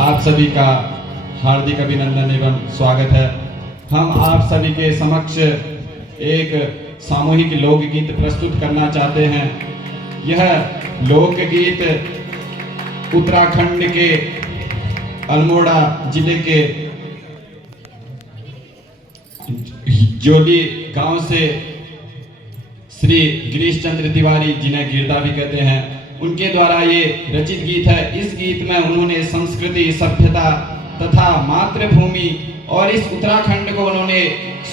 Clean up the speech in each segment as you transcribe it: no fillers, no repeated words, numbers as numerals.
आप सभी का हार्दिक अभिनंदन एवं स्वागत है। हम आप सभी के समक्ष एक सामूहिक लोकगीत प्रस्तुत करना चाहते हैं। यह लोकगीत उत्तराखंड के अल्मोड़ा जिले के जोली गांव से श्री गिरीश चंद्र तिवारी जिन्हें गिरदा भी कहते हैं, उनके द्वारा ये रचित गीत है। इस गीत में उन्होंने संस्कृति, सभ्यता तथा मातृभूमि और इस उत्तराखंड को उन्होंने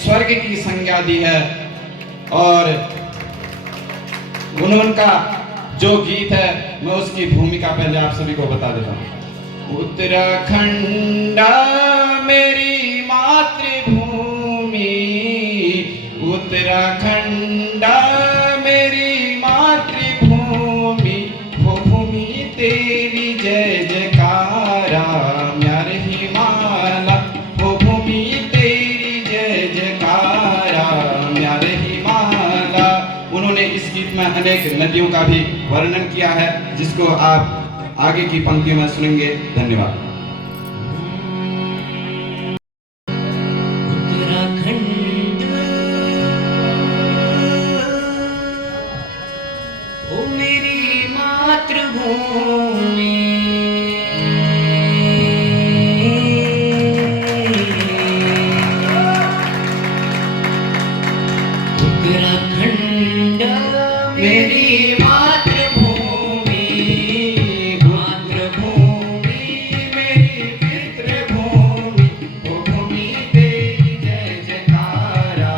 स्वर्ग की संज्ञा दी है। और उनका जो गीत है मैं उसकी भूमिका पहले आप सभी को बता देता हूँ। उत्तराखंड मेरी मातृभूमि, उत्तराखंड मेरी मातृभूमि, वो भूमि तेरी जय जयकारा म्यार हिमाला, वो भूमि तेरी जय जयकारा म्यार हिमाला। उन्होंने इस गीत में अनेक नदियों का भी वर्णन किया है, जिसको आप आगे की पंक्तियों में सुनेंगे। धन्यवाद। उत्तराखंड मेरी मातृभूमि, मातृभूमि मेरी पितृभूमि, वो भूमि तेरी जय जयकारा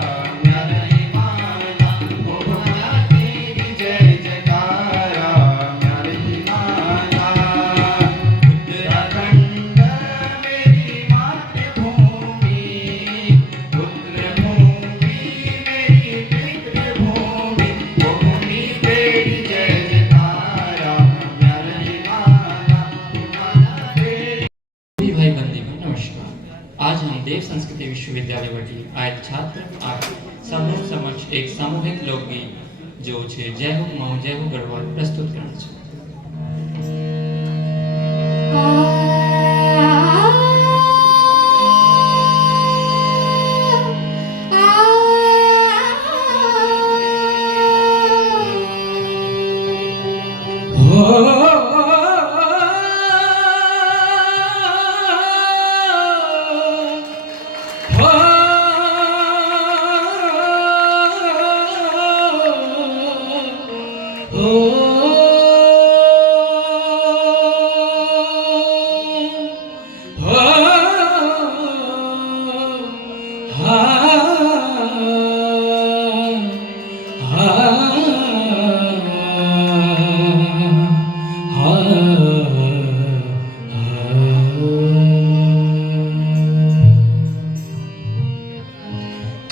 म्यार हिमाला, वो भूमि तेरी जय जयकारा म्यार हिमाला। उत्तराखंड मेरी मातृभूमि, आज हम देव संस्कृति विश्वविद्यालय वटी आयल छात्र आप समूह समक्ष एक सामूहिक लोकगीत जो छे जय हो माऊ जय हो गढ़वाल प्रस्तुत करना छे।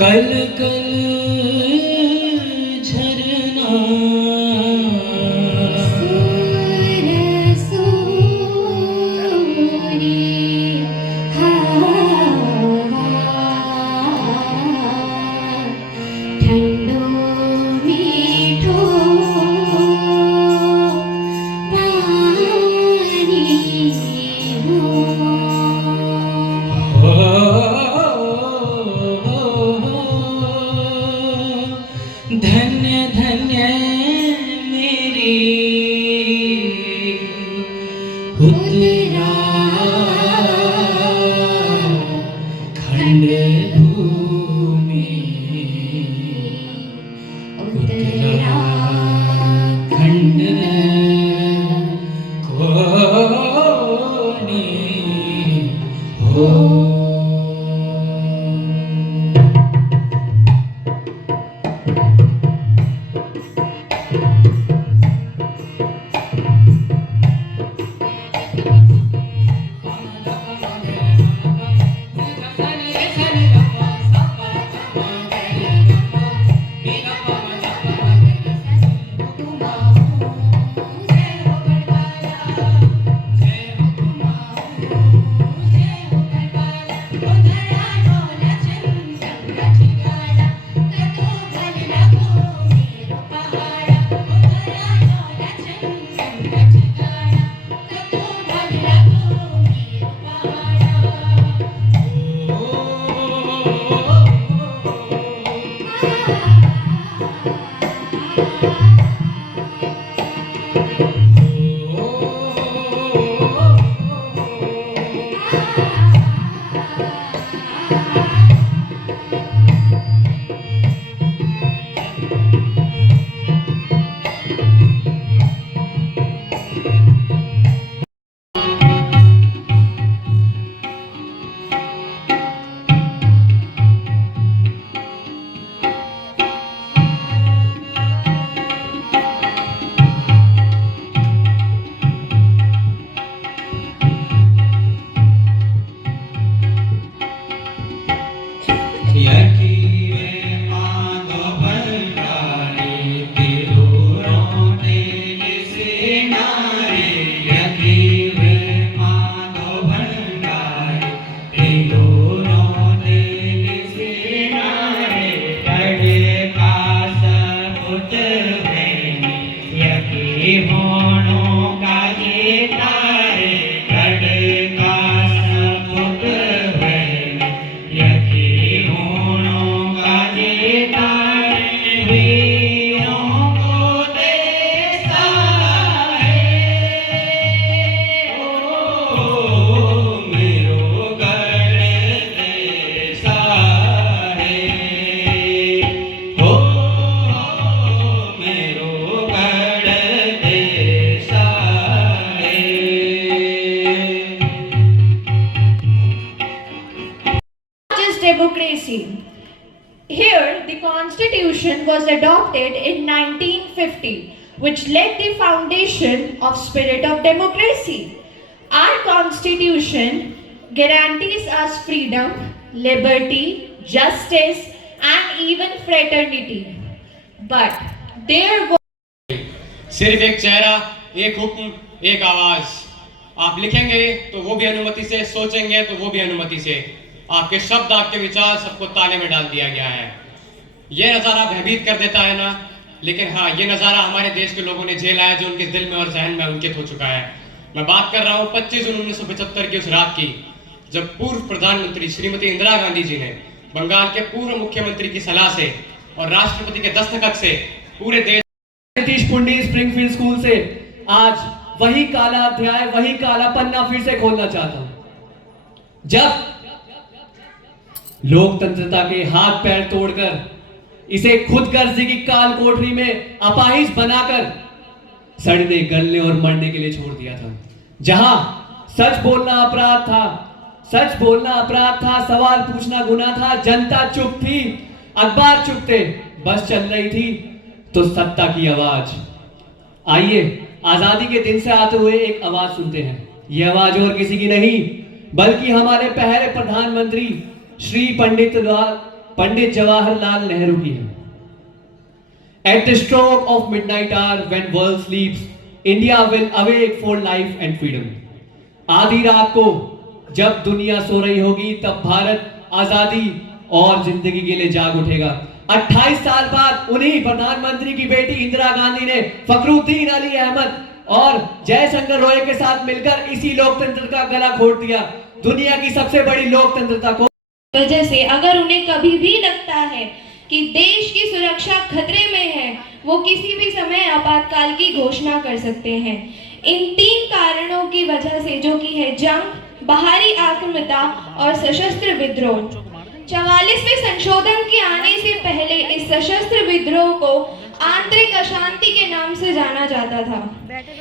कल कल झरना Here, the constitution was adopted in 1950, which laid the foundation of spirit of democracy. Our constitution guarantees us freedom, liberty, justice, and even fraternity. But there was सिर्फ एक चेहरा, एक हुक्म, एक आवाज। आप लिखेंगे तो वो भी अनुमति से, सोचेंगे तो वो भी अनुमति से। आपके शब्द, आपके विचार सबको ताले में डाल दिया गया है। ये नज़ारा भयभीत कर देता है ना, लेकिन हाँ, ये नज़ारा हमारे देश के लोगों ने झेला है, जो उनके दिल में और जहन में अंकित हो चुका है। मैं बात कर रहा हूँ 25 जून 1975 की उस रात की, जब पूर्व प्रधानमंत्री श्रीमती इंदिरा गांधी जी ने बंगाल के पूर्व मुख्यमंत्री की सलाह से और राष्ट्रपति के दस्तखत से पूरे देश नीतीश पुंडी स्प्रिंगफील्ड स्कूल से आज वही काला अध्याय, वही काला पन्ना फिर से खोलना चाहता हूं, जब लोकतंत्रता के हाथ पैर तोड़कर इसे खुद गर्जी की काल कोठरी में अपाहिज बनाकर सड़ने, गलने और मरने के लिए छोड़ दिया था। जहां सच बोलना अपराध था, सच बोलना अपराध था, सवाल पूछना गुनाह था, जनता चुप थी, अखबार चुप थे, बस चल रही थी तो सत्ता की आवाज। आइए आजादी के दिन से आते हुए एक आवाज सुनते हैं। यह आवाज और किसी की नहीं बल्कि हमारे पहले प्रधानमंत्री श्री पंडित जवाहरलाल नेहरू की है। At the stroke of midnight hour, when world sleeps, India will awake for life and freedom. आधी रात को जब दुनिया सो रही होगी, तब भारत आजादी और जिंदगी के लिए जाग उठेगा। 28 साल बाद उन्हीं प्रधानमंत्री की बेटी इंदिरा गांधी ने फखरुद्दीन अली अहमद और जयशंकर रॉय के साथ मिलकर इसी लोकतंत्र का गला घोट दिया, दुनिया की सबसे बड़ी लोकतंत्रता को। वजह से अगर उन्हें कभी भी लगता है कि देश की सुरक्षा खतरे में है, वो किसी भी समय आपातकाल की घोषणा कर सकते हैं। इन 3 कारणों की वजह से, जो कि है जंग, बाहरी आक्रमणता और सशस्त्र विद्रोह। 44वें संशोधन के आने से पहले इस सशस्त्र विद्रोह को आंतरिक अशांति के नाम से जाना जाता था।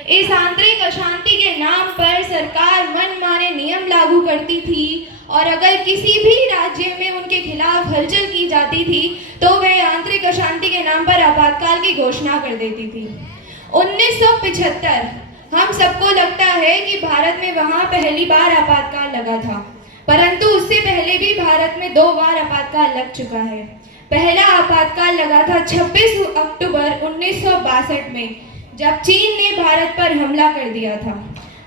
इस आंतरिक अशांति के नाम पर सरकार मनमाने नियम लागू करती थी और अगर किसी भी राज्य में उनके खिलाफ हलचल की जाती थी तो वह आंतरिक अशांति के नाम पर आपातकाल की घोषणा कर देती थी। 1975 हम सबको लगता है कि भारत में वहां पहली बार आपातकाल लगा था, परंतु उससे पहले भी भारत में 2 बार आपातकाल लग चुका है। पहला आपातकाल लगा था 26 अक्टूबर 1962 में, जब चीन ने भारत पर हमला कर दिया था।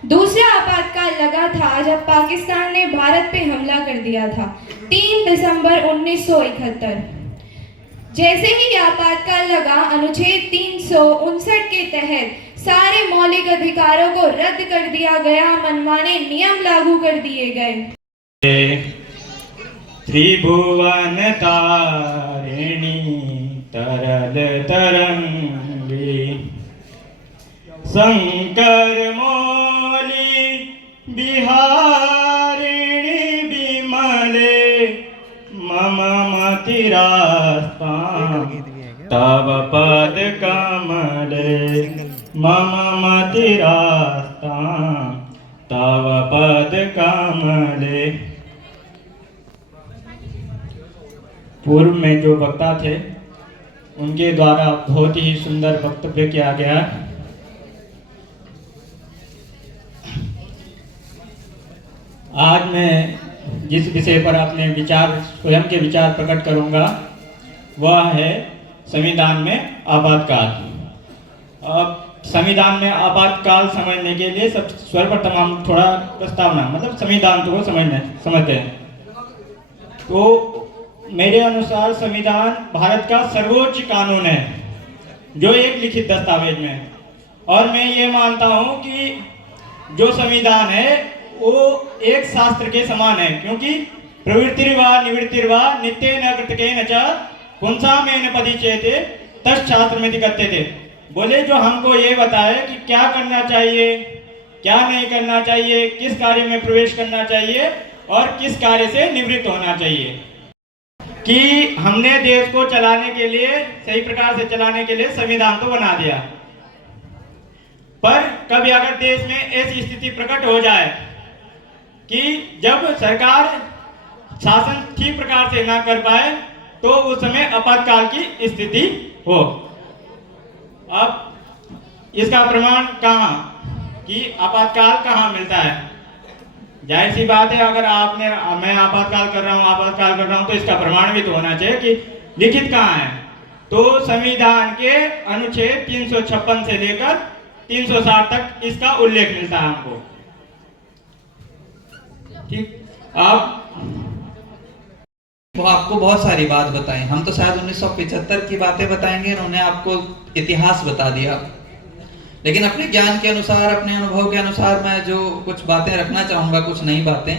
दूसरा आपातकाल लगा था जब पाकिस्तान ने भारत पे हमला कर दिया था, 3 दिसंबर 1971। जैसे ही आपातकाल लगा, अनुच्छेद 359 के तहत सारे मौलिक अधिकारों को रद्द कर दिया गया, मनमाने नियम लागू कर दिए गए। त्रिभुवन तारिणी तरल तरंगी शंकर मौली बिहारिणी विमले मम मतिरास्ता तव पद कमले मम मतिरास्ता तव पद कमले। पूर्व में जो वक्ता थे उनके द्वारा बहुत ही सुंदर वक्तव्य किया गया। आज मैं जिस विषय पर अपने विचार, स्वयं के विचार प्रकट करूंगा, वह है संविधान में आपातकाल। अब संविधान में आपातकाल समझने के लिए सर्वप्रथम हम थोड़ा प्रस्तावना, मतलब संविधान को समझते हैं। तो मेरे अनुसार संविधान भारत का सर्वोच्च कानून है, जो एक लिखित दस्तावेज में है। और मैं ये मानता हूँ कि जो संविधान है वो एक शास्त्र के समान है, क्योंकि प्रवृत्तिर्वा निवृत्तिर्वा नित्येन कृतकेन च पुंसामेन पदिच्यते तच्छास्त्र में दिखते थे। बोले जो हमको ये बताए कि क्या करना चाहिए, क्या नहीं करना चाहिए, किस कार्य में प्रवेश करना चाहिए और किस कार्य से निवृत्त होना चाहिए, कि हमने देश को चलाने के लिए, सही प्रकार से चलाने के लिए संविधान तो बना दिया, पर कभी अगर देश में ऐसी स्थिति प्रकट हो जाए कि जब सरकार शासन ठीक प्रकार से ना कर पाए तो उस समय आपातकाल की स्थिति हो। अब इसका प्रमाण कहाँ कि आपातकाल कहाँ मिलता है? जाहिर सी बात है, अगर मैं आपातकाल कर रहा हूँ तो इसका प्रमाण भी तो होना चाहिए कि लिखित कहाँ है। तो संविधान के अनुच्छेद 356 से लेकर 360 तक इसका उल्लेख मिलता है हमको। ठीक, अब वो आपको बहुत सारी बात बताई, हम तो शायद 1975 की बातें बताएंगे, उन्होंने आपको इतिहास बता दिया। लेकिन अपने ज्ञान के अनुसार, अपने अनुभव के अनुसार मैं जो कुछ बातें रखना चाहूंगा, कुछ नई बातें,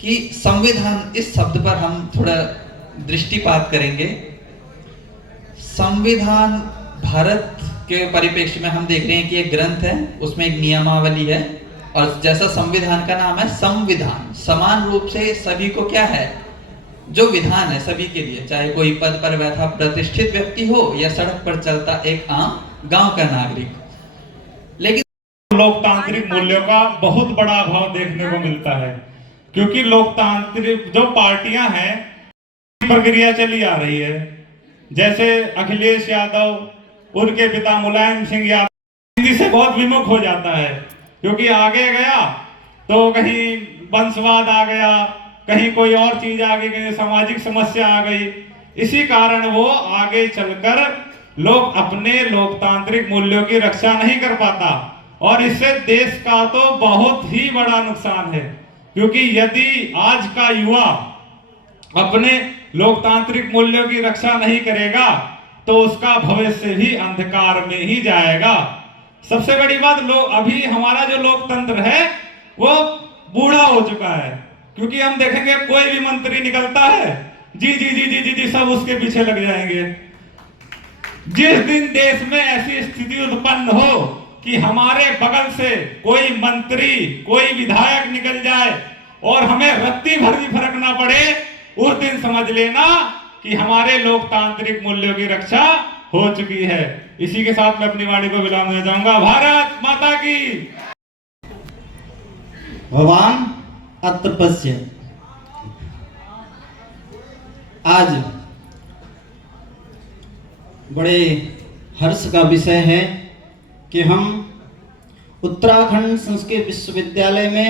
कि संविधान इस शब्द पर हम थोड़ा दृष्टिपात करेंगे। संविधान भारत के परिप्रेक्ष्य में हम देख रहे हैं कि एक ग्रंथ है, उसमें एक नियमावली है, और जैसा संविधान का नाम है संविधान, समान रूप से सभी को क्या है, जो विधान है सभी के लिए, चाहे कोई पद पर बैठा प्रतिष्ठित व्यक्ति हो या सड़क पर चलता एक आम गांव का नागरिक। लेकिन लोकतांत्रिक मूल्यों का बहुत बड़ा अभाव देखने को मिलता है, क्योंकि लोकतांत्रिक जो पार्टियां हैं, प्रक्रिया चली आ रही है। जैसे अखिलेश यादव, उनके पिता मुलायम सिंह यादव हिंदी से बहुत विमुख हो जाता है, क्योंकि आगे गया तो कहीं वंशवाद आ गया, कहीं कोई और चीज आ गई, कहीं सामाजिक समस्या आ गई। इसी कारण वो आगे चलकर लोग अपने लोकतांत्रिक मूल्यों की रक्षा नहीं कर पाता, और इससे देश का तो बहुत ही बड़ा नुकसान है। क्योंकि यदि आज का युवा अपने लोकतांत्रिक मूल्यों की रक्षा नहीं करेगा तो उसका भविष्य भी अंधकार में ही जाएगा। सबसे बड़ी बात, अभी हमारा जो लोकतंत्र है वो बूढ़ा हो चुका है, क्योंकि हम देखेंगे कोई भी मंत्री निकलता है, जी जी जी जी जी जी सब उसके पीछे लग जाएंगे। जिस दिन देश में ऐसी स्थिति उत्पन्न हो कि हमारे बगल से कोई मंत्री, कोई विधायक निकल जाए और हमें रत्ती भर भी फर्क ना पड़े, उस दिन समझ लेना कि हमारे लोकतांत्रिक मूल्यों की रक्षा हो चुकी है। इसी के साथ मैं अपनी वाणी को विराम देना चाहूंगा। भारत माता की। भगवान अत्र पश्य। आज बड़े हर्ष का विषय है कि हम उत्तराखंड संस्कृत विश्वविद्यालय में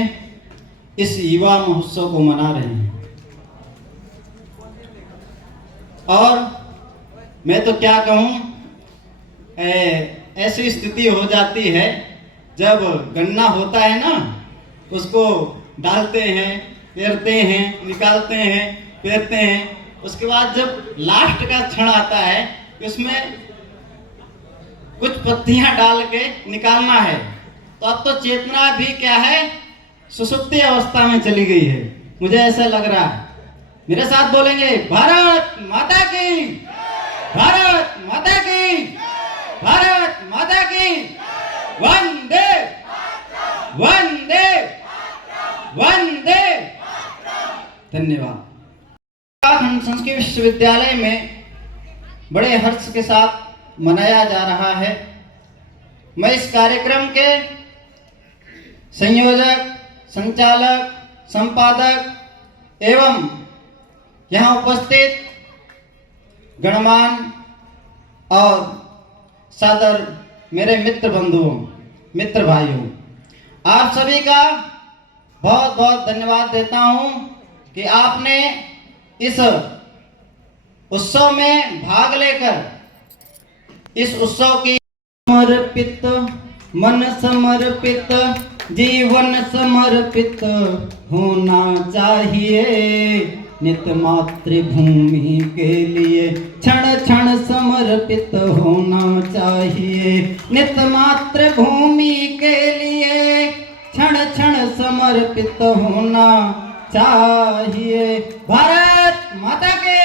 इस युवा महोत्सव को मना रहे हैं। और मैं तो क्या कहूँ, ऐसी स्थिति हो जाती है जब गन्ना होता है ना, उसको डालते हैं, पेरते हैं, निकालते हैं, पेरते हैं, उसके बाद जब लास्ट का क्षण आता है उसमें कुछ पत्तियां डाल के निकालना है, तो अब तो चेतना भी क्या है, सुसुप्ति अवस्था में चली गई है, मुझे ऐसा लग रहा है। मेरे साथ बोलेंगे, भारत माता की, भारत माता की, भारत माता की, वंदे वंदे वंदे। धन्यवाद। उत्तराखंड संस्कृत विश्वविद्यालय में बड़े हर्ष के साथ मनाया जा रहा है। मैं इस कार्यक्रम के संयोजक, संचालक, संपादक एवं यहाँ उपस्थित गणमान्य और सादर मेरे मित्र बंधुओं, मित्र भाइयों, आप सभी का बहुत बहुत धन्यवाद देता हूँ कि आपने इस उत्सव में भाग लेकर इस उत्सव की समर्पित, मन समर्पित, जीवन समर्पित होना चाहिए नित मातृभूमि के लिए, क्षण क्षण समर्पित होना चाहिए नित मातृभूमि के लिए, क्षण क्षण समर्पित होना चाहिए। भारत माता के।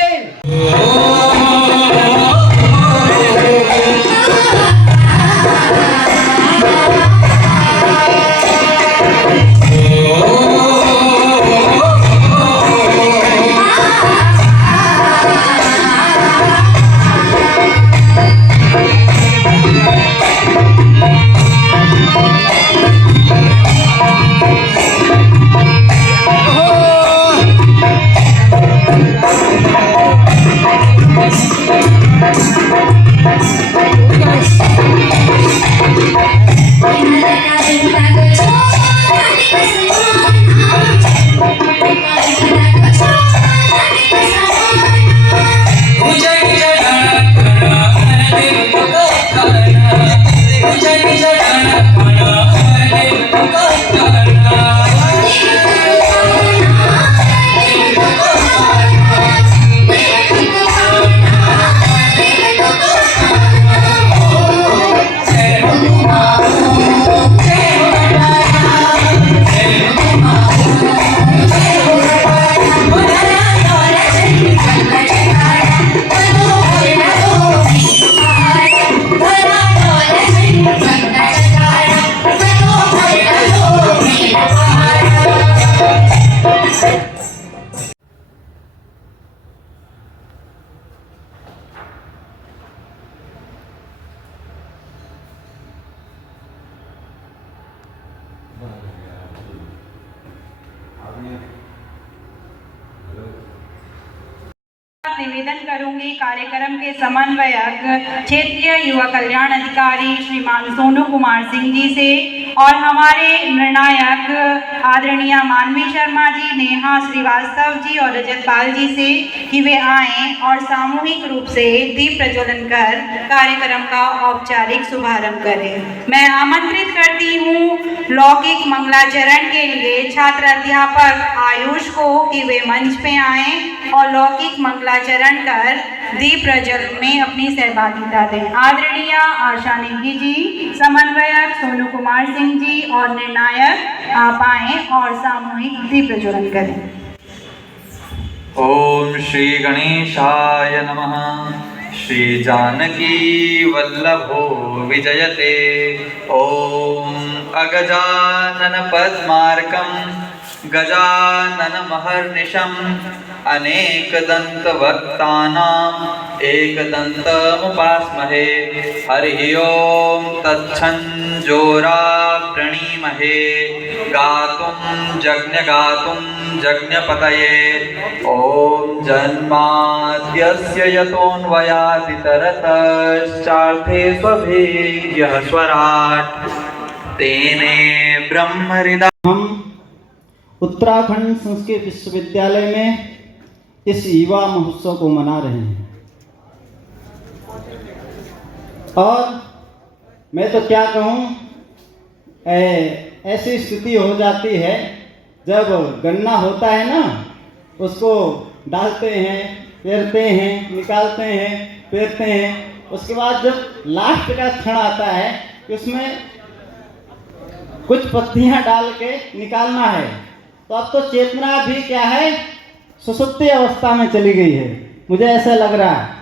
निवेदन करूंगी कार्यक्रम के समन्वयक क्षेत्रीय युवा कल्याण अधिकारी श्रीमान सोनू कुमार सिंह जी से और हमारे निर्णायक आदरणीय मानवी शर्मा जी, नेहा श्रीवास्तव जी और रजत पाल जी से कि वे आएं और सामूहिक रूप से दीप प्रज्वलन कर कार्यक्रम का औपचारिक शुभारंभ करें। मैं आमंत्रित करती हूँ लौकिक मंगलाचरण के लिए छात्र अध्यापक आयुष को कि वे मंच पे आएं और लौकिक मंगलाचरण कर दीप प्रज्वलन में अपनी सहभागिता दें। आदरणीय आशा नेगी जी, समन्वयक सोनू कुमार सिंह जी और निर्णायक आप आएं और सामूहिक दीप प्रज्वलन करें। ओम श्री गणेशाय नमः। श्री जानकी वल्लभो विजयते। ओम अगजानन पद्मार्कं गजाननमहर्निशम् अनेकदन्तवक्तानाम् एकदन्तमुपास्महे। हरिः ओम तच्छंजोरा प्रणीमहे। गातुं जज्ञपतये। ओम जन्माद्यस्य यतोऽन्वयादितरतश्चार्थे स्वभिज्ञः स्वराट् तेने ब्रह्महृदा। हम उत्तराखंड संस्कृत विश्वविद्यालय में इस युवा महोत्सव को मना रहे हैं और मैं तो क्या कहूँ, ऐसी स्थिति हो जाती है जब गन्ना होता है ना, उसको डालते हैं, पेरते हैं, निकालते हैं, पेरते हैं, उसके बाद जब लास्ट का क्षण आता है उसमें कुछ पत्तियां डाल के निकालना है, तो अब तो चेतना भी क्या है, सुसुप्ति अवस्था में चली गई है, मुझे ऐसा लग रहा है।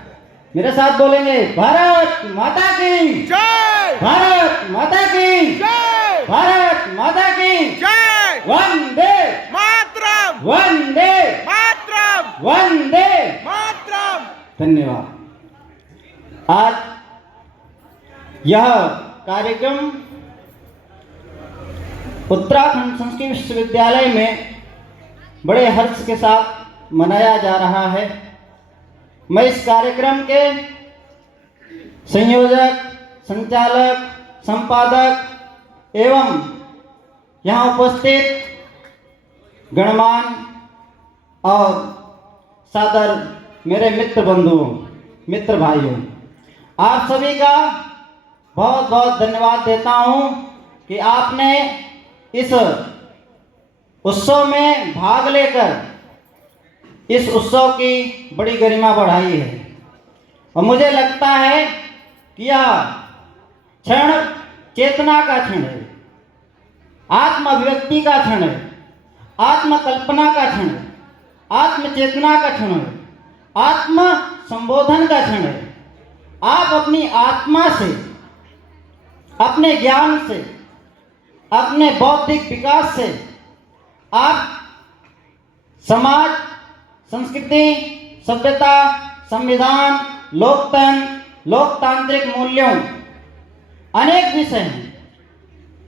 मेरे साथ बोलेंगे, भारत माता की जय, भारत माता की जय, भारत माता की जय, वंदे मातरम, वंदे मातरम, वंदे मातरम। धन्यवाद। आज यह कार्यक्रम उत्तराखंड संस्कृत विश्वविद्यालय में बड़े हर्ष के साथ मनाया जा रहा है। मैं इस कार्यक्रम के संयोजक, संचालक, संपादक एवं यहाँ उपस्थित गणमान्य और सादर मेरे मित्र बंधुओं, मित्र भाइयों, आप सभी का बहुत बहुत धन्यवाद देता हूँ कि आपने इस उत्सव में भाग लेकर इस उत्सव की बड़ी गरिमा बढ़ाई है। और मुझे लगता है कि यह क्षण चेतना का क्षण है, आत्म अभिव्यक्ति का क्षण है, आत्मकल्पना का क्षण है, आत्म चेतना का क्षण है, आत्म संबोधन का क्षण है। आप अपनी आत्मा से, अपने ज्ञान से, अपने बौद्धिक विकास से आप समाज, संस्कृति, सभ्यता, संविधान, लोकतंत्र, लोकतांत्रिक मूल्यों, अनेक विषय हैं।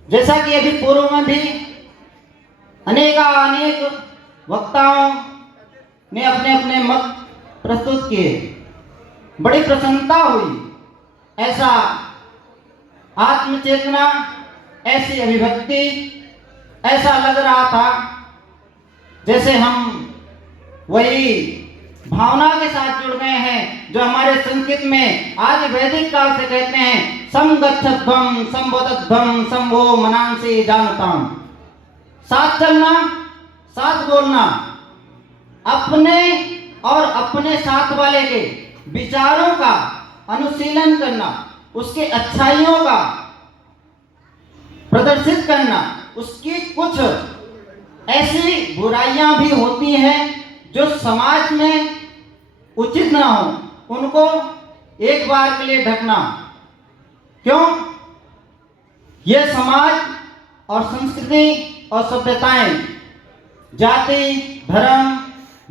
जैसा कि अभी पूर्व में भी अनेक वक्ताओं ने अपने अपने मत प्रस्तुत किए, बड़ी प्रसन्नता हुई। ऐसा आत्मचेतना, ऐसी अभिव्यक्ति, ऐसा लग रहा था जैसे हम वही भावना के साथ जुड़ गए हैं जो हमारे संस्कृत में आज वैदिक काल से कहते हैं, समगच्छध्वम संबोधध्वम संभो मनांसी जानताम। साथ चलना, साथ बोलना, अपने और अपने साथ वाले के विचारों का अनुशीलन करना, उसके अच्छाइयों का प्रदर्शित करना, उसकी कुछ ऐसी बुराइयां भी होती हैं जो समाज में उचित ना हो, उनको एक बार के लिए ढकना। क्यों? ये समाज और संस्कृति और सभ्यताएं जाति, धर्म,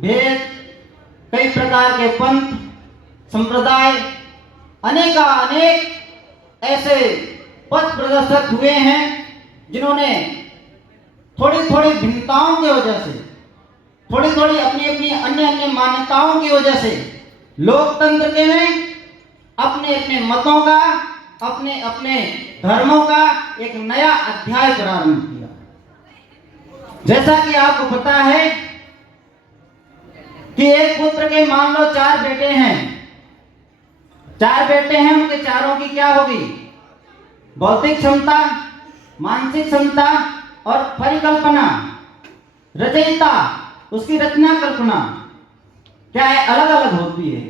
भेद, कई प्रकार के पंथ, संप्रदाय, अनेक ऐसे पथ प्रदर्शक हुए हैं जिन्होंने थोड़ी थोड़ी भिन्नताओं की वजह से, थोड़ी थोड़ी अपनी अपनी अन्य अन्य मान्यताओं की वजह से लोकतंत्र के में अपने अपने मतों का, अपने अपने धर्मों का एक नया अध्याय प्रारंभ किया। जैसा कि आपको पता है कि एक पुत्र के मान लो 4 बेटे हैं, 4 बेटे हैं, उनके चारों की क्या होगी? बौद्धिक क्षमता, मानसिक क्षमता और परिकल्पना, रचयिता, उसकी रचना कल्पना क्या है? अलग अलग होती है।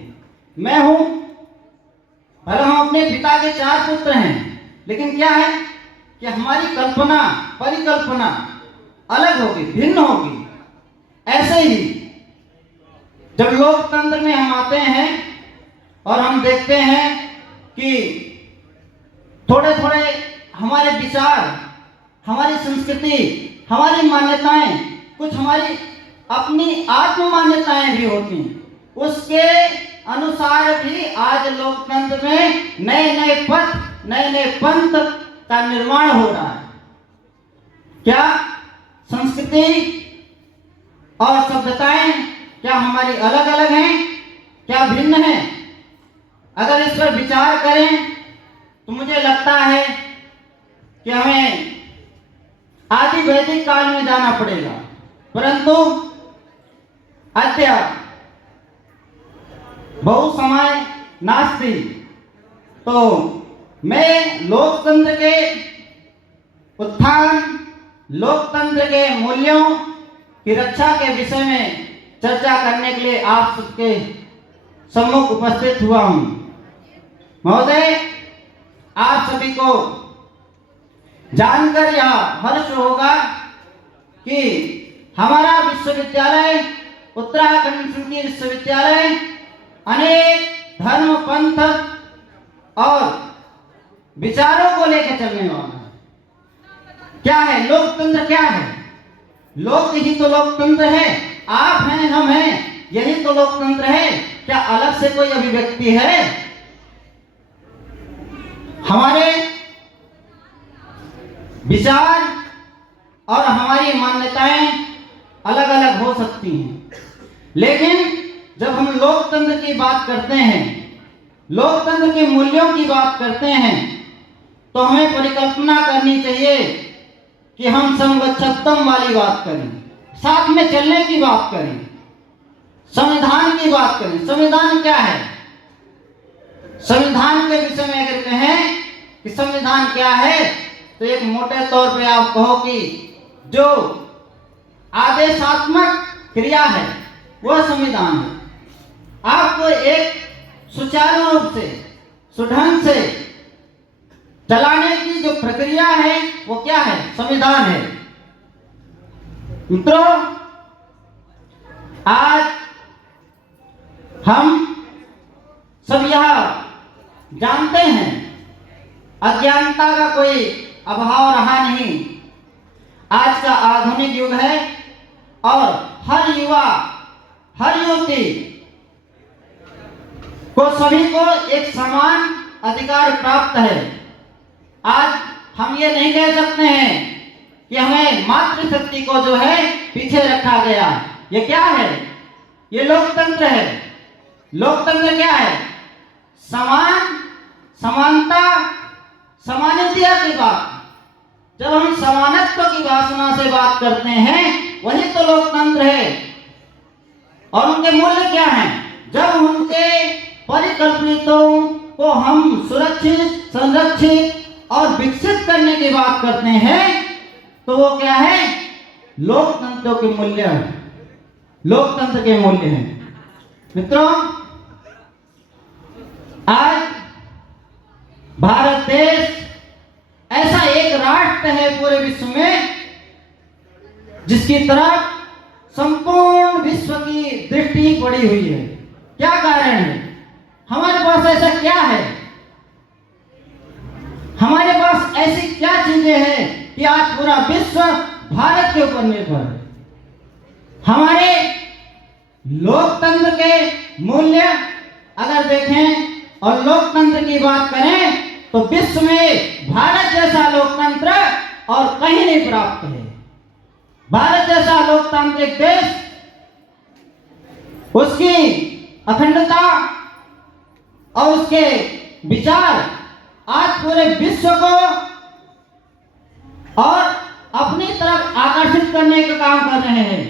मैं हूं, भले हम अपने पिता के 4 पुत्र हैं, लेकिन क्या है कि हमारी कल्पना, परिकल्पना अलग होगी, भिन्न होगी। ऐसे ही जब लोकतंत्र में हम आते हैं और हम देखते हैं कि थोड़े थोड़े हमारे विचार, हमारी संस्कृति, हमारी मान्यताएं, कुछ हमारी अपनी आत्म मान्यताएं भी होती हैं, उसके अनुसार भी आज लोकतंत्र में नए नए पथ, नए नए पंथ का निर्माण हो रहा है। क्या संस्कृति और सभ्यताएं क्या हमारी अलग अलग हैं? क्या भिन्न हैं? अगर इस पर विचार करें तो मुझे लगता है कि हमें आदि वैदिक काल में जाना पड़ेगा, परंतु अद्य बहु समय नास्ति। तो मैं लोकतंत्र के उत्थान, लोकतंत्र के मूल्यों की रक्षा के विषय में चर्चा करने के लिए आप सबके सम्मुख उपस्थित हुआ हूं। महोदय, आप सभी को जानकर यह हर्ष होगा कि हमारा विश्वविद्यालय, उत्तराखंड संघीय विश्वविद्यालय, अनेक धर्म, पंथ और विचारों को लेकर चलने वाला है। क्या है लोकतंत्र? क्या है लोक ही तो लोकतंत्र है। आप हैं, हम हैं, यही तो लोकतंत्र है। क्या अलग से कोई अभिव्यक्ति है? हमारे विचार और हमारी मान्यताएं अलग अलग हो सकती हैं, लेकिन जब हम लोकतंत्र की बात करते हैं, लोकतंत्र के मूल्यों की बात करते हैं, तो हमें परिकल्पना करनी चाहिए कि हम संवच्छत्वम वाली बात करें, साथ में चलने की बात करें, संविधान की बात करें। संविधान क्या है? संविधान के विषय में अगर कहें कि संविधान क्या है, तो एक मोटे तौर पे आप कहो कि जो आदेशात्मक क्रिया है वह संविधान है। आपको एक सुचारू रूप से, सुढंग से चलाने की जो प्रक्रिया है वो क्या है? संविधान है। मित्रों, आज हम सब यह जानते हैं, अज्ञानता का कोई अभाव रहा नहीं। आज का आधुनिक युग है और हर युवा, हर युवती को, सभी को एक समान अधिकार प्राप्त है। आज हम ये नहीं कह सकते हैं कि हमें मातृशक्ति को जो है पीछे रखा गया। ये क्या है? ये लोकतंत्र है। लोकतंत्र क्या है? समान, समानता, समानता की बात। जब हम समानत्व की वासना से बात करते हैं, वही तो लोकतंत्र है। और उनके मूल्य क्या हैं? जब उनके परिकल्पितों को हम सुरक्षित, संरक्षित और विकसित करने की बात करते हैं, तो वो क्या है? लोकतंत्र के मूल्य है, लोकतंत्र के मूल्य हैं। मित्रों, आज भारत देश ऐसा एक राष्ट्र है पूरे विश्व में जिसकी तरफ संपूर्ण विश्व की दृष्टि पड़ी हुई है। क्या कारण है? हमारे पास ऐसा क्या है? हमारे पास ऐसी क्या चीजें हैं कि आज पूरा विश्व भारत के ऊपर निर्भर है? हमारे लोकतंत्र के मूल्य अगर देखें और लोकतंत्र की बात करें तो विश्व में भारत जैसा लोकतंत्र और कहीं नहीं प्राप्त है। भारत जैसा लोकतांत्रिक देश, उसकी अखंडता, और उसके विचार आज पूरे विश्व को और अपनी तरफ आकर्षित करने का काम कर रहे हैं।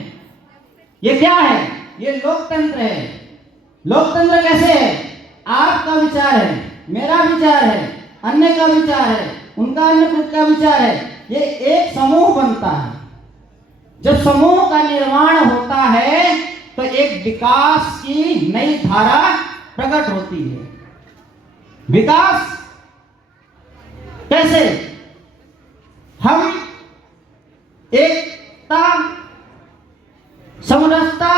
ये क्या है? ये लोकतंत्र है। लोकतंत्र कैसे है? आपका विचार है, मेरा विचार है, अन्य का विचार है, उनका अन्य का विचार है, ये एक समूह बनता है। जब समूह का निर्माण होता है तो एक विकास की नई धारा प्रकट होती है। विकास कैसे? हम एकता, समरसता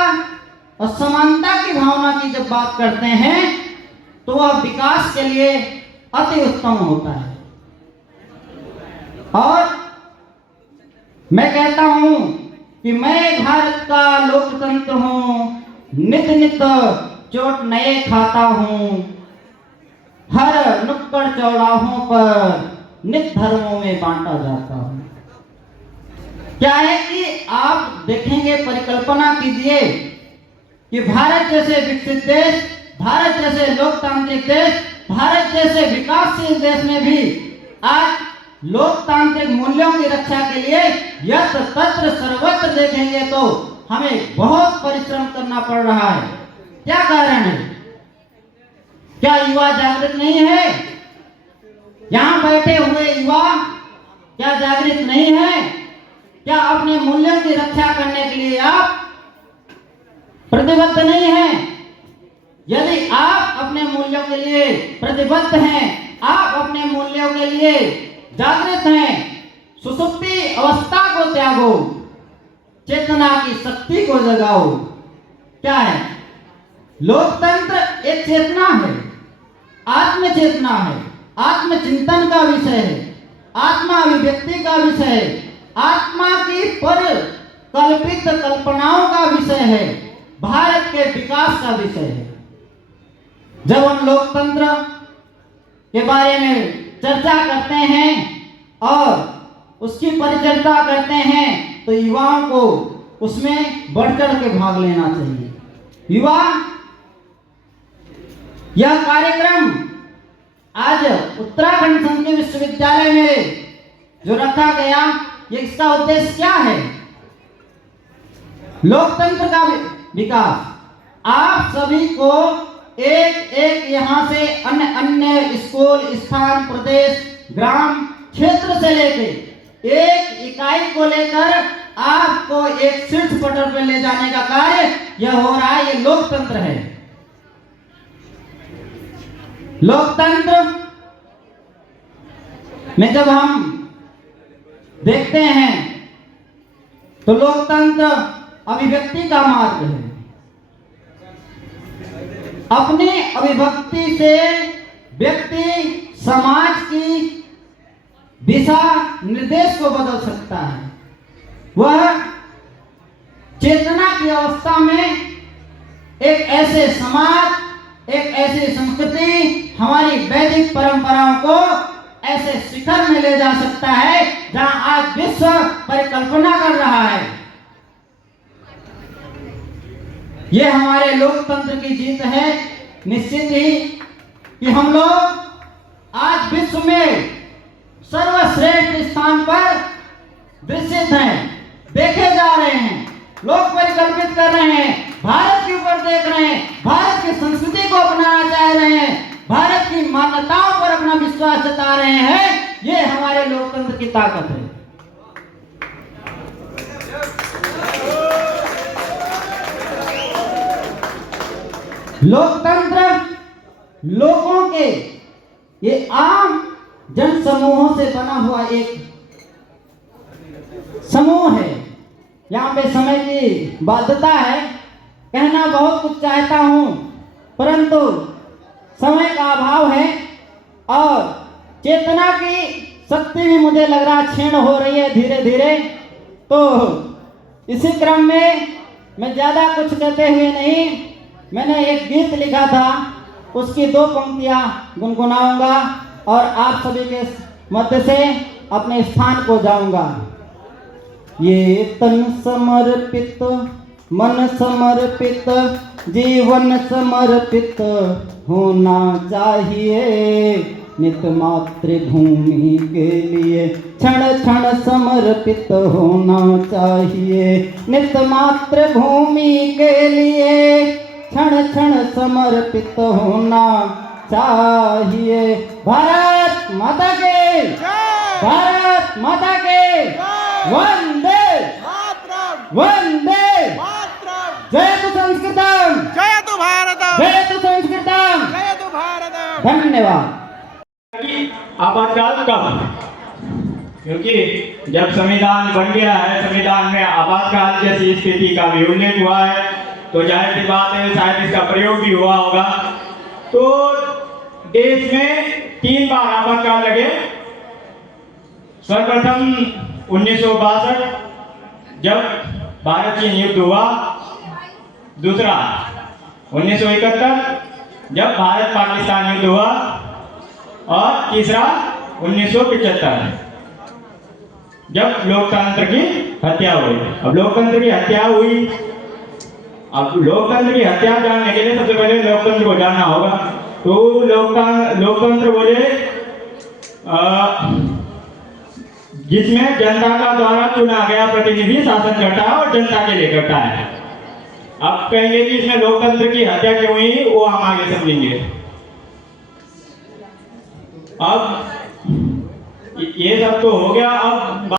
और समानता की भावना की जब बात करते हैं तो वह विकास के लिए अति उत्तम होता है। और मैं कहता हूं कि मैं भारत का लोकतंत्र हूं, नित नित चोट नए खाता हूं, हर नुक्कड़ चौराहों पर नित धर्मों में बांटा जाता हूं। क्या है कि आप देखेंगे, परिकल्पना कीजिए कि भारत जैसे विकसित देश, भारत जैसे लोकतांत्रिक देश, भारत जैसे विकासशील देश में भी आज लोकतांत्रिक मूल्यों की रक्षा के लिए यत्र तत्र सर्वत्र देखेंगे तो हमें बहुत परिश्रम करना पड़ रहा है। क्या कारण है? क्या युवा जागृत नहीं है? यहां बैठे हुए युवा क्या जागृत नहीं है? क्या अपने मूल्यों की रक्षा करने के लिए आप प्रतिबद्ध नहीं हैं? यदि आप अपने मूल्यों के लिए प्रतिबद्ध हैं, आप अपने मूल्यों के लिए जागृत हैं, सुसुप्ति अवस्था को त्यागो, चेतना की शक्ति को जगाओ। क्या है? लोकतंत्र एक चेतना है, आत्म चेतना है, आत्मचिंतन का विषय है, आत्मा अभिव्यक्ति का विषय है, आत्मा की पर कल्पित कल्पनाओं का विषय है, भारत के विकास का विषय है। जब हम लोकतंत्र के बारे में चर्चा करते हैं और उसकी परिचर्चा करते हैं तो युवाओं को उसमें बढ़ चढ़ के भाग लेना चाहिए। युवा, यह कार्यक्रम आज उत्तराखंड संस्कृत विश्वविद्यालय में जो रखा गया, ये इसका उद्देश्य क्या है? लोकतंत्र का विकास। आप सभी को एक एक यहाँ से अन्य अन्य स्कूल, स्थान, प्रदेश, ग्राम, क्षेत्र से लेकर एक इकाई को लेकर आपको एक शीर्ष पटल पर ले जाने का कार्य यह हो रहा है। ये लोकतंत्र है। लोकतंत्र में जब हम देखते हैं तो लोकतंत्र अभिव्यक्ति का मार्ग है। अपनी अभिव्यक्ति से व्यक्ति समाज की दिशा निर्देश को बदल सकता है। वह चेतना की अवस्था में एक ऐसे समाज, एक ऐसी संस्कृति, हमारी वैदिक परंपराओं को ऐसे शिखर में ले जा सकता है जहां आज विश्व परिकल्पना कर रहा है। ये हमारे लोकतंत्र की जीत है। निश्चित ही कि हम लोग आज विश्व में सर्वश्रेष्ठ स्थान पर दृश्यत हैं, देखे जा रहे हैं, लोग परिकल्पित कर रहे हैं, भारत के ऊपर देख रहे हैं, भारत की संस्कृति को अपनाना चाह रहे हैं, भारत की मान्यताओं पर अपना विश्वास जता रहे हैं। ये हमारे लोकतंत्र की ताकत है। लोकतंत्र लोगों के ये आम जन समूहों से बना हुआ एक समूह है। यहाँ पे समय की बाध्यता है, कहना बहुत कुछ चाहता हूँ परंतु समय का अभाव है और चेतना की शक्ति भी मुझे लग रहा क्षीण हो रही है धीरे धीरे। तो इसी क्रम में मैं ज़्यादा कुछ कहते हुए नहीं, मैंने एक गीत लिखा था, उसकी 2 पंक्तियाँ गुनगुनाऊंगा और आप सभी के मध्य से अपने स्थान को जाऊंगा। ये तन समर्पित, मन समर्पित, जीवन समर्पित होना चाहिए नित मातृभूमि के लिए, क्षण क्षण समर्पित होना चाहिए नित मातृभूमि के लिए, क्षण क्षण समर्पित होना चाहिए। भारत माता के, भारत माता के, वंदे वंदे, जयतु संस्कृतम, जयतु भारतम, जयतु संस्कृतम, जयतु भारतम। धन्यवाद। आपातकाल कब? क्योंकि जब संविधान बन गया है, संविधान में आपातकाल जैसी स्थिति का भी उल्लेख हुआ है, तो जाहिर सी बात है शायद इसका प्रयोग भी हुआ होगा। तो देश में 3 बार आपातकाल लगे। सर्वप्रथम 1962 जब भारत चीन युद्ध हुआ, दूसरा 1971 जब भारत पाकिस्तान युद्ध हुआ, और तीसरा 1975 जब लोकतंत्र की हत्या हुई। अब लोकतंत्र की हत्या हुई, अब लोकतंत्र की हत्या जानने के लिए सबसे पहले लोकतंत्र को जानना होगा। तो लोकतंत्र बोले जिसमें जनता का द्वारा चुना गया प्रतिनिधि शासन करता है और जनता के लिए करता है। अब कहेंगे कि इसमें लोकतंत्र की हत्या क्यों हुई, वो हम आगे समझेंगे। अब ये सब तो हो गया। अब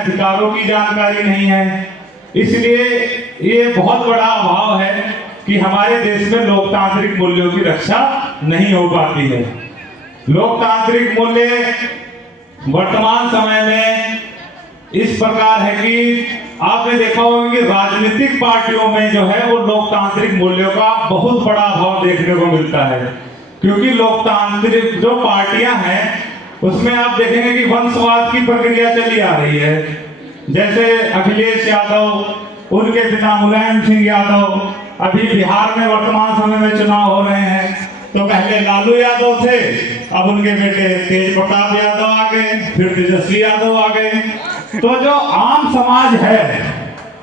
अधिकारों की जानकारी नहीं है, इसलिए ये बहुत बड़ा अभाव है कि हमारे देश में लोकतांत्रिक मूल्यों की रक्षा नहीं हो पाती है। लोकतांत्रिक मूल्य वर्तमान समय में इस प्रकार है कि आपने देखा होगा कि राजनीतिक पार्टियों में जो है वो लोकतांत्रिक मूल्यों का बहुत बड़ा अभाव देखने को मिलता है। क्योंकि लोकतांत्रिक जो पार्टियां हैं उसमें आप देखेंगे कि वंशवाद की प्रक्रिया चली आ रही है। जैसे अखिलेश यादव, उनके पिता मुलायम सिंह यादव, अभी बिहार में वर्तमान समय में चुनाव हो रहे हैं, तो पहले लालू यादव थे, अब उनके बेटे तेज प्रताप यादव आ गए, फिर तेजस्वी यादव आ गए। तो जो आम समाज है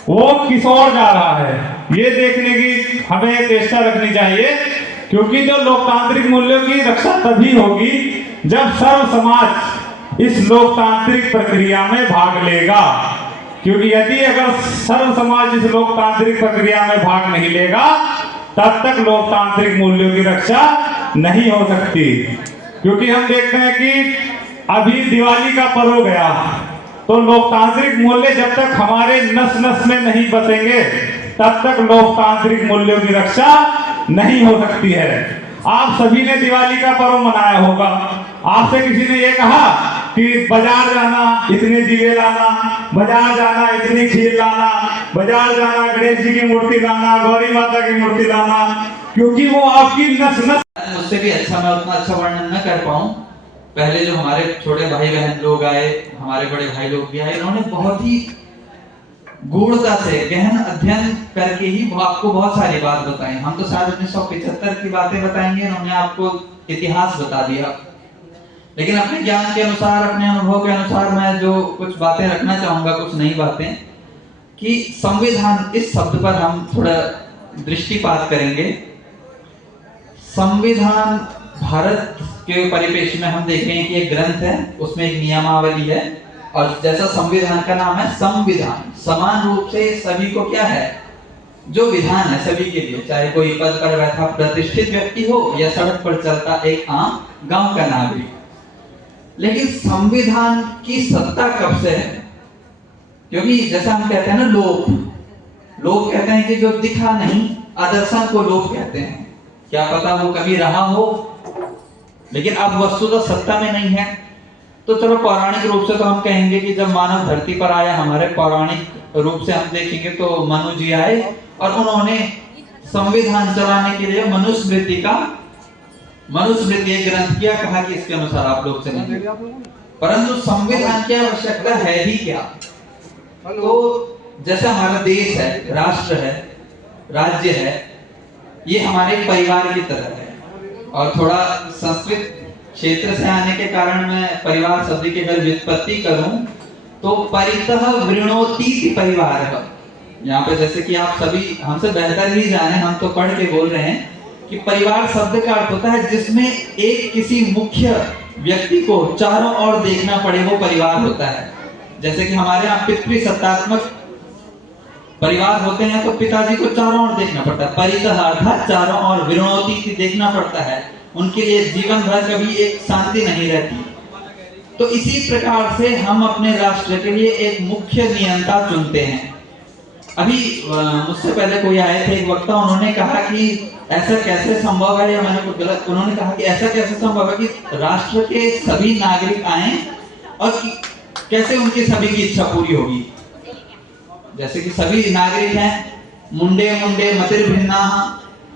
वो किस ओर जा रहा है, ये देखने की हमें चेष्टा रखनी चाहिए। क्योंकि जो लोकतांत्रिक मूल्यों की रक्षा तभी होगी जब सर्व समाज इस लोकतांत्रिक प्रक्रिया में भाग लेगा। क्योंकि यदि अगर सर्व समाज इस लोकतांत्रिक प्रक्रिया में भाग नहीं लेगा तब तक लोकतांत्रिक मूल्यों की रक्षा नहीं हो सकती। क्योंकि हम देखते हैं कि अभी दिवाली का पर्व गया, तो लोकतांत्रिक मूल्य जब तक हमारे नस नस में नहीं बसेंगे तब तक लोकतांत्रिक मूल्यों की रक्षा नहीं हो सकती है। आप सभी ने दिवाली का पर्व मनाया होगा। आपसे किसी ने ये कहा कि बाजार जाना इतने दीवे लाना, बाजार जाना इतनी खीर लाना, बाजार जाना गणेश जी की मूर्ति लाना, गौरी माता की मूर्ति लाना, क्योंकि वो आपकी नस नस। मुझसे भी अच्छा मैं उतना अच्छा वर्णन न कर पाऊं। पहले जो हमारे छोटे भाई बहन लोग आए, हमारे बड़े भाई लोग भी आए, इन्होंने बहुत ही गूढ़ता से गहन अध्ययन करके ही वो आपको बहुत सारी बात बताई। हम तो साल 1975 की बातें बताएंगे, इन्होंने आपको इतिहास बता दिया। लेकिन अपने ज्ञान के अनुसार, अपने अनुभव के अनुसार मैं जो कुछ बातें रखना चाहूंगा, कुछ नई बातें, कि संविधान इस शब्द पर हम थोड़ा दृष्टिपात करेंगे। संविधान भारत के परिप्रेक्ष्य में हम देख रहे हैं कि एक ग्रंथ है, उसमें एक नियमावली है, और जैसा संविधान का नाम है संविधान, समान रूप से सभी को क्या है, जो विधान है सभी के लिए, चाहे कोई पद पर बैठा प्रतिष्ठित व्यक्ति हो या सड़क पर चलता एक आम गांव का नागरिक। लेकिन संविधान की सत्ता कब से है? क्योंकि जैसा हम कहते हैं ना, लोग कहते हैं कि जो दिखा नहीं आदर्शन को लोग कहते हैं। क्या पता वो कभी रहा हो, लेकिन अब वस्तुतः सत्ता में नहीं है। तो चलो पौराणिक रूप से तो हम कहेंगे कि जब मानव धरती पर आया, हमारे पौराणिक रूप से हम देखेंगे तो मनु जी आए और उन्होंने संविधान चलाने के लिए मनुस्मृति एक ग्रंथ किया, कहा कि इसके अनुसार आप लोग चलेंगे। परंतु संविधान की आवश्यकता है ही क्या? तो जैसा हमारा देश है, राष्ट्र है, राज्य है, ये हमारे परिवार की तरह है। और थोड़ा संस्कृत क्षेत्र से आने के कारण मैं परिवार शब्द की अगर व्युत्पत्ति करूं तो परितः वृणोति परिवार। यहाँ पे जैसे कि आप सभी हमसे बेहतर ही जाने, हम तो पढ़ के बोल रहे हैं कि परिवार शब्द का अर्थ होता है जिसमें एक किसी मुख्य व्यक्ति को चारों ओर देखना पड़े, वो परिवार होता है। जैसे कि हमारे यहाँ पितृसत्तात्मक परिवार होते हैं तो पिताजी को चारों ओर देखना पड़ता है, परितः अर्थात चारों ओर, विरणोति देखना पड़ता है, उनके लिए जीवन भर कभी एक शांति नहीं रहती। तो इसी प्रकार से हम अपने राष्ट्र के लिए एक मुख्य नियंता चुनते हैं। अभी मुझसे पहले कोई आए थे, एक वक्ता, उन्होंने कहा कि ऐसा कैसे संभव है, या मैंने कुछ गलत, उन्होंने कहा कि ऐसा कैसे संभव है कि राष्ट्र के सभी नागरिक आए और कैसे उनकी सभी की इच्छा पूरी होगी। जैसे कि सभी नागरिक हैं, मुंडे मतिर भिन्ना,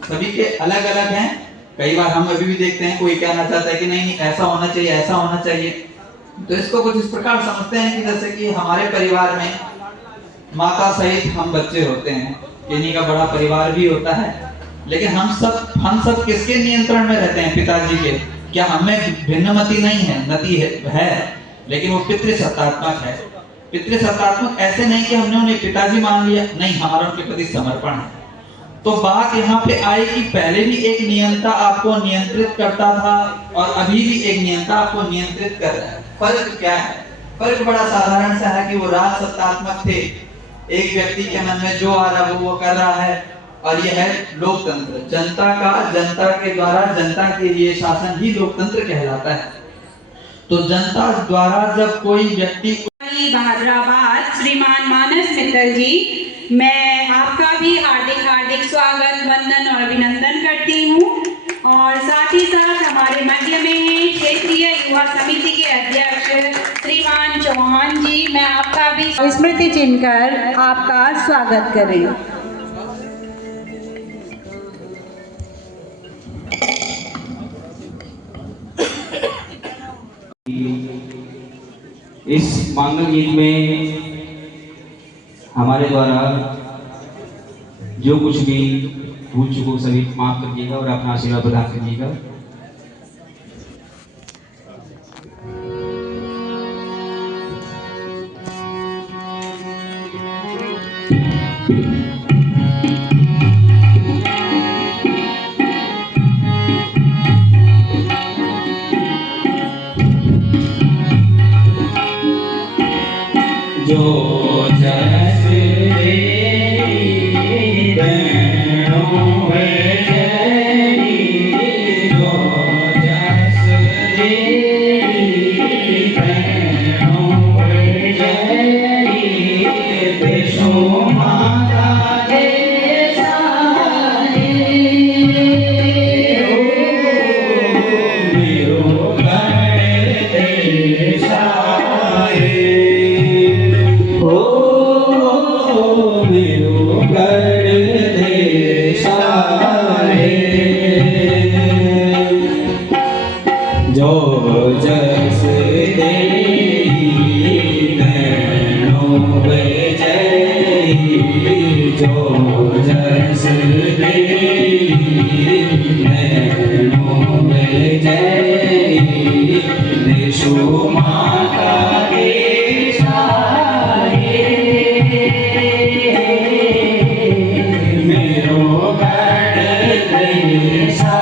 सभी के अलग अलग हैं। कई बार हम अभी भी देखते हैं कोई कहना चाहता है कि नहीं ऐसा होना चाहिए, ऐसा होना चाहिए। तो इसको कुछ इस प्रकार समझते हैं कि जैसे कि हमारे परिवार में माता सहित हम बच्चे होते हैं, किन्हीं का बड़ा परिवार भी होता है, लेकिन हम सब किसके नियंत्रण में रहते हैं? पिताजी के। क्या हमें भिन्नमति नहीं है? नति है, लेकिन वो पितृसत्तात्मक है। पितृसत्तात्मक ऐसे नहीं कि हमने उन्हें पिताजी मान लिया, नहीं, हमारा उनके प्रति समर्पण है। तो बात यहाँ पे आई कि पहले भी एक नियंता आपको नियंत्रित करता था और अभी भी एक नियंता आपको नियंत्रित कर रहा है। फर्क क्या है? फर्क बड़ा साधारण सा है कि वो राजसत्तात्मक थे, एक व्यक्ति के मन में जो आ रहा है वो कर रहा है, और यह है लोकतंत्र, जनता के द्वारा जनता के लिए शासन ही लोकतंत्र कहलाता है। तो जनता द्वारा जब कोई व्यक्ति बहादुराबाद, श्रीमान मानस मित्तल जी, मैं आपका भी हार्दिक स्वागत, वंदन और अभिनंदन करती हूँ। और साथ ही साथ हमारे मध्य में हैं क्षेत्रीय युवा समिति के अध्यक्ष श्रीमान चौहान जी, मैं आपका भी स्मृति चिन्ह कर आपका स्वागत करें। इस मांगल गीत में हमारे द्वारा जो कुछ भी भूल चुको सभी माफ करिएगा और अपना आशीर्वाद प्रदान करिएगा। जो जैसे जो जो जस दे नैनों में जय देशो माता देशा मेरो गढ़ देशा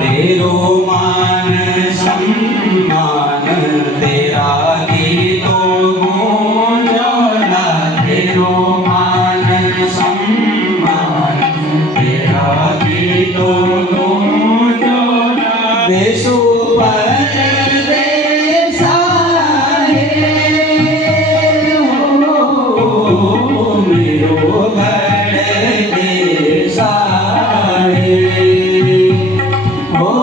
तेरो मान सम्मान तेरा मेरो मान सम्मान तेरा भी तो देशो परदेसा है हो मेरो घर देशा है हो।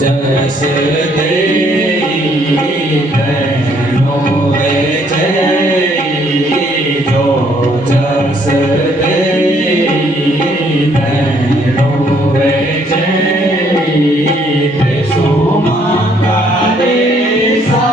जस देई तैनो जय जो जस देई तैनो जय तेसु माता देसा